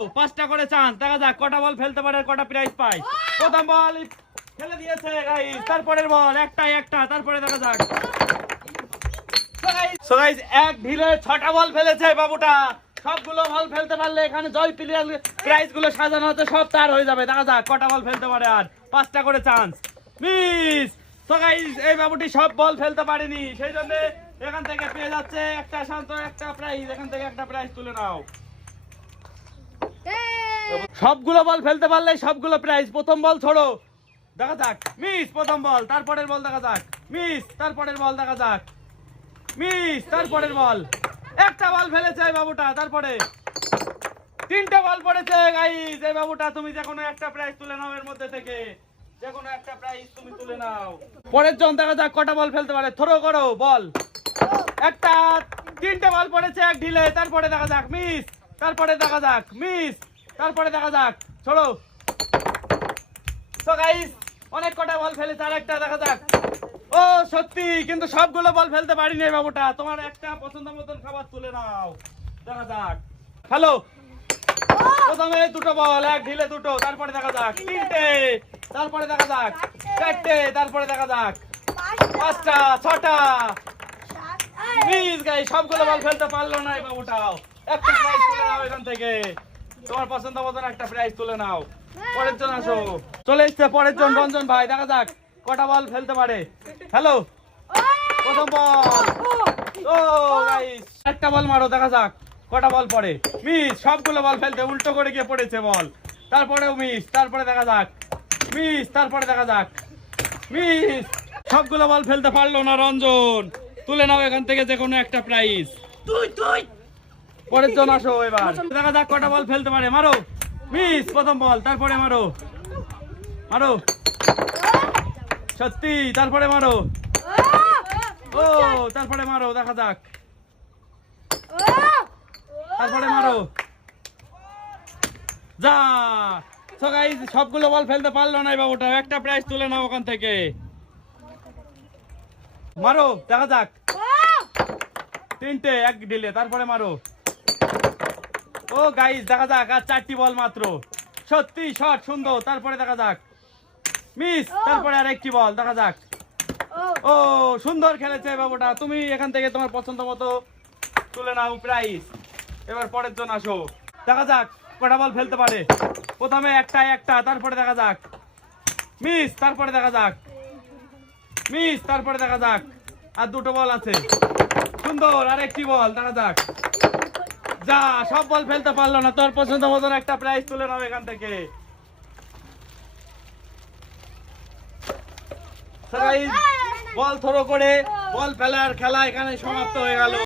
5টা করে চান্স, দেখা যাক কটা বল ফেলতে পারে, কটা প্রাইজ পায়। প্রথম বল ফেলে দিয়েছে গাইস, তারপরের বল একটা, তারপরে দেখা যাক। সো গাইস এক ঢিলে 6টা বল ফেলেছে বাবুটা। সবগুলো বল ফেলতে পারলে এখানে জয় প্রাইজ গুলো সাজানো হতে সব তার হয়ে যাবে। দেখা যাক কটা বল ফেলতে পারে। আর 5টা করে চান্স, মিস। সো গাইস এই বাবুটি সব বল ফেলতে পারেনি, সেই জন্য এখান থেকে পেয়ে যাচ্ছে একটা শান্ত, একটা প্রাইজ। এখান থেকে একটা প্রাইজ তুলে নাও। সবগুলো বল ফেলতে পারলে সবগুলো প্রাইজ। প্রথম বল ছোড়ো, দেখা যাক। মিস প্রথম বল, তারপরের বল দেখা যাক। মিস তারপরের বল দেখা যাক। মিস তারপরের বল। একটা বল ফেলেছে এই বাবুটা, তারপরে 3টে বল পড়েছে গাইস। এই বাবুটা তুমি যে কোনো একটা প্রাইজ তুলে নাও, এর মধ্যে থেকে যে কোনো একটা প্রাইজ তুমি তুলে নাও। পরের জন দেখা যাক কটা বল ফেলতে পারে। থ্রো করো বল। 3টে বল পড়েছে এক ঢিলে, তারপরে দেখা যাক। মিস তারপরে দেখা যাক। মিস তারপরে দেখা যাক। ছোড়ো। সো গাইস অনেক কটা বল ফেলেছে, আর একটা দেখা যাক। ও সত্যি, কিন্তু সবগুলো বল ফেলতে পারিনি বাবুটা। তোমার একটা পছন্দ মতন খাবার তুলে নাও, দেখা যাক। হ্যালো, প্রথমে 2টো বল এক ঢিলে 2টো, তারপরে দেখা যাক। 3টে, তারপরে দেখা যাক। 4টে, তারপরে দেখা যাক। 5টা, 6টা। প্লিজ গাইস সবগুলো বল ফেলতে পারলো না এই বাবুটাও। একটা প্রাইজ তুলে নাও এখান থেকে, তোমার পছন্দ মতন একটা প্রাইজ তুলে নাও। পরের জন আসো, চলে এসছে পরের জন রঞ্জন ভাই। দেখা যাক কটা বল ফেলতে পারে। হ্যালো, প্রথম বল। ও গাইস একটা বল মারো, দেখা যাক কটা বল পড়ে। মিস সবগুলো বল ফেলতে উল্টো করে গিয়ে পড়েছে বল, তারপরেও মিস। তারপরে দেখা যাক। মিস তারপরে দেখা যাক। মিস সবগুলো বল ফেলতে পারলো না রঞ্জন। তুলে নাও এখান থেকে যে কোনো একটা প্রাইজ। পরের জন আসো এবার, দেখা যাক কটা বল ফেলতে পারে। মারো। মিস প্রথম বল, তারপরে মারো। মারো সত্যি, তারপরে মারো। ও তারপরে মারো, দেখা যাক। তারপরে মারো। যা। সো গাইস সবগুলো বল ফেলতে পারলো না বাবুটা। একটা প্রাইজ তুলে নাও ওখান থেকে। মারো, দেখা যাক। 3টে এক ঢিলে, তারপরে মারো। ও গাইস দেখা যাক আর 4টি বল মাত্র। সত্যি শট সুন্দর, তারপরে দেখা যাক। মিস তারপরে আর একটি বল, দেখা যাক। ও সুন্দর খেলেছে বাবুটা। তুমি এখান থেকে তোমার পছন্দ মতো তুলে নাও প্রাইজ। এবার পরের জন আসো, দেখা যাক কটা বল ফেলতে পারে। প্রথমে একটা, তারপরে দেখা যাক। মিস তারপরে দেখা যাক। মিস তারপরে দেখা যাক। আর 2টো বল আছে। সুন্দর, আর একটি বল, দেখা যাক। যা, সব বল ফেলতে পারলো না। তোর পছন্দ মতন একটা প্রাইজ তুলে নাও এখান থেকে। বল থ্রো করে বল ফেলার খেলা এখানে সমাপ্ত হয়ে গেল।